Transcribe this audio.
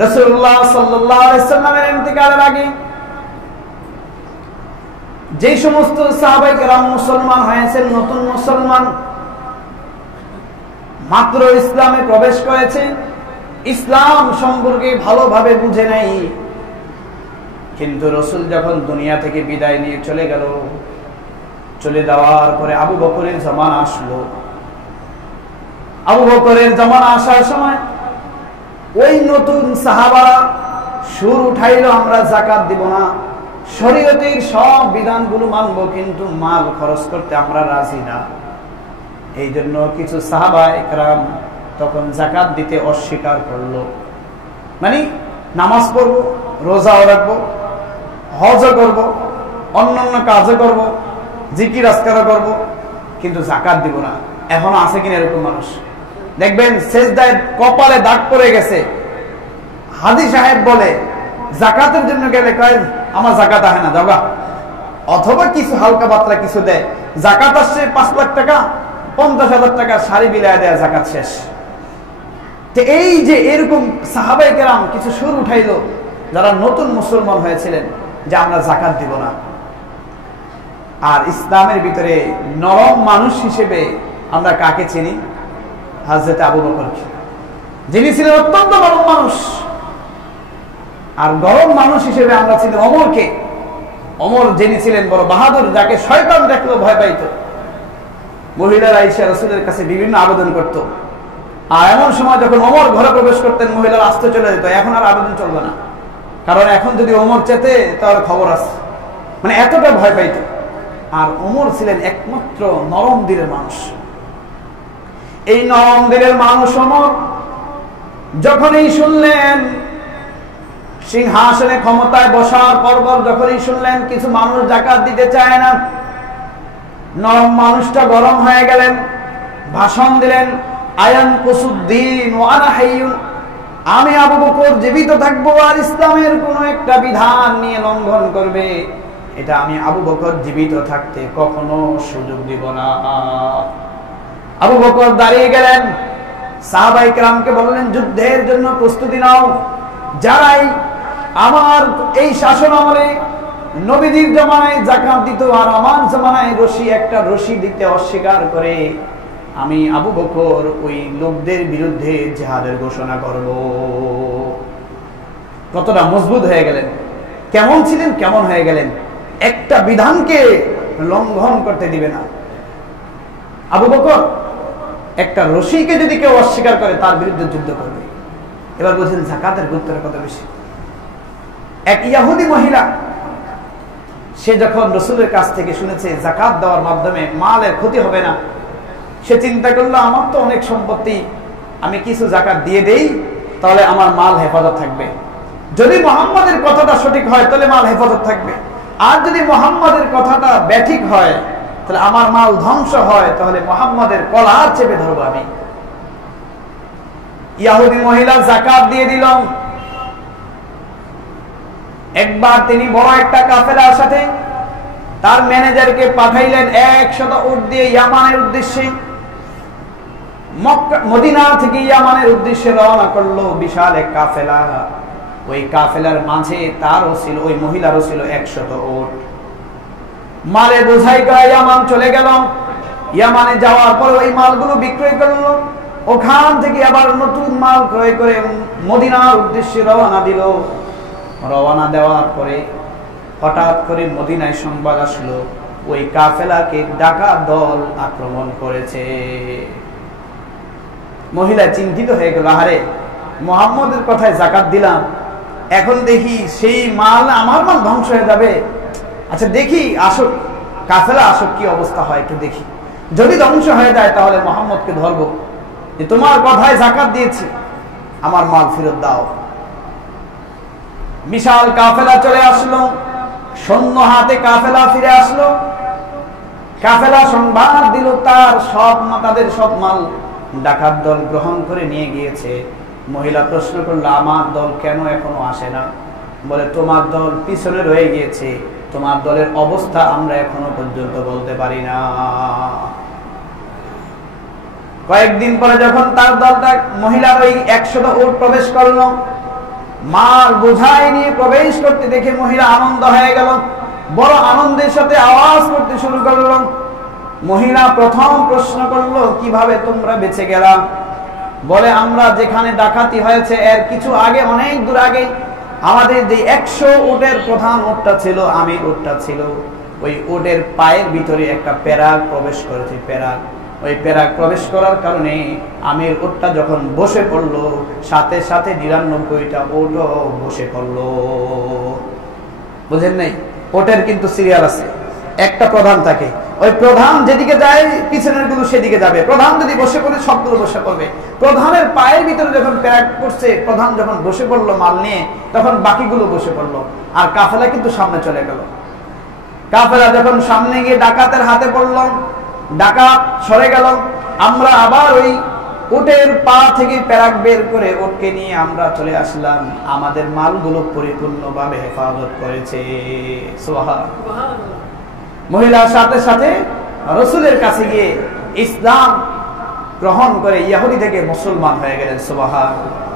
রাসূলুল্লাহ সাল্লাল্লাহু আলাইহি সাল্লামের ইন্তিকালের আগে যে সমস্ত সাহাবায়ে কেরাম মুসলমান হয়েছেন, নতুন মুসলমান, মাত্র ইসলামে প্রবেশ করেছে, ইসলাম সম্পর্কে ভালোভাবে বুঝে নাই, কিন্তু রাসূল যখন দুনিয়া থেকে বিদায় নিয়ে চলে গেল, চলে যাওয়ার পরে আবু বকরের জামানা আসলো। আবু বকরের জামানা আসার সময় ওই নতুন সাহাবারা সুর উঠাইলো, আমরা যাকাত দিব না, শরীয়তের সব বিধানগুলো মানব, কিন্তু মাল খরচ করতে আমরা রাজি না। এই জন্য কিছু সাহাবা একরাম তখন যাকাত দিতে অস্বীকার করলো। মানে নামাজ পড়বো, রোজাও রাখবো, হজও করব, অন্যান্য কাজও করব, জিকির আজকারও করব, কিন্তু যাকাত দিব না। এখনো আছে কিনা এরকম মানুষ? দেখবেন সেজদায় কপালে দাগ পড়ে গেছে। হাজি সাহেব বলে যাকাতের জন্য গেলে কয় আমার যাকাত আহে না, যাবা। অথবা কিছু হালকা পাতলা কিছু দেয়, যাকাত আসছে 5 লাখ টাকা, 50,000 টাকা শাড়ি বিলায় দেয়, যাকাত শেষ। তো এই যে এরকম সাহাবায়ে কেরাম কিছু সুর উঠাইলো যারা নতুন মুসলমান হয়েছিলেন যে আমরা যাকাত দিব না। আর ইসলামের ভিতরে নরম মানুষ হিসেবে আমরা কাকে চিনি? হযরত আবু বকরকে, যিনি ছিলেন অত্যন্ত নরম মানুষ। আর গরম মানুষ হিসেবে আমরা চিনি ওমরকে। ওমর যিনি ছিলেন বড় বাহাদুর, যাকে শয়তান দেখলেও ভয় পাইত। মহিলারা আয়েশা রাসূলের কাছে বিভিন্ন আবেদন করত, আর এমন সময় যখন ওমর ঘরে প্রবেশ করতেন মহিলারা আসতে চলে যেত। এখন আর আবেদন চলবে না, কারণ এখন যদি ওমর চেতে তার খবর আছে, মানে এতটা ভয় পাইত। আর ওমর ছিলেন একমাত্র নরম দিলের মানুষ। এই নরম দিলের মানুষ ওমর যখনই শুনলেন সিংহাসনে ক্ষমতায় বসার পরপর যখনই শুনলেন কিছু মানুষ যাকাত দিতে চায় না, নরম মানুষটা গরম হয়ে গেলেন, ভাষণ দিলেন, আয়ান কুসুদ্দিন ওয়া আনা হাইয়ুন, আমি আবু বকর জীবিত থাকবো আর ইসলামের কোন একটা বিধান নিয়ে লঙ্ঘন করবে, এটা আমি আবু বকর জীবিত থাকতে কখনো সুযোগ দিব না। আবু বকর দাঁড়িয়ে গেলেন, সাহাবায়ে কেরামকে বললেন যুদ্ধের জন্য প্রস্তুতি নাও। যারাই আমার এই শাসন আমলে নবীদের জামানায় যাকাত দিত আর আমার জামানায় একটা রশি দিতে অস্বীকার করে, আমি আবু বকর ওই লোকদের বিরুদ্ধে জিহাদের ঘোষণা করব। কতটা মজবুত হয়ে গেলেন, কেমন ছিলেন কেমন হয়ে গেলেন, একটা বিধানকে লঙ্ঘন করতে দিবে না। আবু বকর একটা রশিকে যদি কেউ অস্বীকার করে তার বিরুদ্ধে যুদ্ধ করবে। এবার বলছেন যাকাতের গুরুত্বের কত বেশি। এক ইহুদি মহিলা, সে যখন রাসূলের কাছ থেকে শুনেছে যাকাত দেওয়ার মাধ্যমে মালের ক্ষতি হবে না, সে চিন্তা করলো আমার তো অনেক সম্পত্তি, আমি কিছু যাকাত দিয়ে দেই, তাহলে আমার মাল হেফাজত থাকবে। যদি মুহাম্মাদের কথাটা সঠিক হয় তাহলে মাল হেফাজত থাকবে, আর যদি মুহাম্মাদের কথাটা ব্যাঠিক হয় তাহলে আমার মাল ধ্বংস হয়, তাহলে মুহাম্মাদের কলার চেপে ধরবো আমি। ইহুদি মহিলা যাকাত দিয়ে দিল। একবার তিনি বড় একটা কাফেলার সাথে তার ম্যানেজারকে পাঠাইলেন 100 উট দিয়ে ইয়ামানের উদ্দেশ্যে। মদিনা থেকে ইয়ামানের উদ্দেশ্যে রওনা করলো বিশাল এক কাফেলা। ওই কাফেলার মাঝে তারও ছিল, ওই মহিলারও ছিল 100 উট। মালে বোঝাই করে ইয়ামান চলে গেল। ইয়ামানে যাওয়ার পর ওই মালগুলো বিক্রয় করলো, ওখান থেকে আবার নতুন মাল ক্রয় করে মদিনার উদ্দেশ্যে রওনা দিল। রওনা দেওয়ার পরে হঠাৎ করে মদিনায় সংবাদ আসলো ওই কাফেলাকে ডাকাত দল আক্রমণ করেছে। মহিলা চিন্তিত হয়ে গেল, আরে মুহাম্মদের কথায় যাকাত দিলাম, এখন দেখি সেই মাল আমার মাল ধ্বংস হয়ে যাবে। আচ্ছা দেখি আসুক, কাফেলা আসুক, কি অবস্থা হয় একটু দেখি। যদি ধ্বংস হয়ে যায় তাহলে মুহাম্মদকে ধরবো, যে তোমার কথায় যাকাত দিয়েছি, আমার মাল ফেরত দাও। বিশাল কাফেলা চলে আসলো, সৈন্য হাতে কাফেলা ফিরে আসলো। কাফেলা সংবাদ দিল তাদের সব মাল ডাকাত দল গ্রহণ করে নিয়ে গিয়েছে। মহিলা প্রশ্ন করলো, আমার দল কেন এখনো আসে না? বলে তোমার দল পিছনে রয়ে গিয়েছে, তোমার দলের অবস্থা আমরা এখনো পর্যন্ত বলতে পারি না। কয়েকদিন পরে যখন তার দলটা মহিলার ওই 100 উট প্রবেশ করলো, মাল বোঝাই নিয়ে প্রবেশ করতে দেখে মহিলা আনন্দ হয়ে গেল, বড় আনন্দের সাথে আওয়াজ করতে শুরু করল। মহিলা প্রথম প্রশ্ন করলো, কিভাবে তোমরা বেঁচে গেলা? বলে, আমরা যেখানে ডাকাতি হয়েছে এর কিছু আগে, অনেক দূর আগে আমাদের যে 100 উটের প্রধান উটটা ছিল, আমির উটটা ছিল, ওই উটের পায়ের ভিতরে একটা পেরাক প্রবেশ করেছে। পেরাক, ওই পেরাক প্রবেশ করার কারণে আমির উটটা যখন বসে পড়লো, সাথে সাথে 99টা উটও বসে পড়লো। বুঝেন নাই? উটের কিন্তু সিরিয়াল আছে, একটা প্রধান থাকে, ওই প্রধান যেদিকে যায় পিছনের গুলো সেদিকে যাবে। প্রধান যদি বসে পড়ে সবগুলো বসে পড়বে। প্রধানের পায়ের ভিতরে যখন প্যারাক পড়ছে, প্রধান যখন বসে পড়লো মাল নিয়ে, তখন বাকিগুলো বসে পড়লো, আর কাফেলা কিন্তু সামনে চলে গেল। কাফেলা যখন সামনে গিয়ে ডাকাতের হাতে পড়ল, ডাকাত সরে গেল, আমরা আবার ওই উটের পা থেকে প্যারাক বের করে উটকে নিয়ে আমরা চলে আসলাম। আমাদের মালগুলো পরিপূর্ণভাবে হেফাজত করেছে। সুবহানাল্লাহ। মহিলার সাথে সাথে রাসূলের কাছে গিয়ে ইসলাম গ্রহণ করে ইহুদি থেকে মুসলমান হয়ে গেলেন। সুবহানাল্লাহ।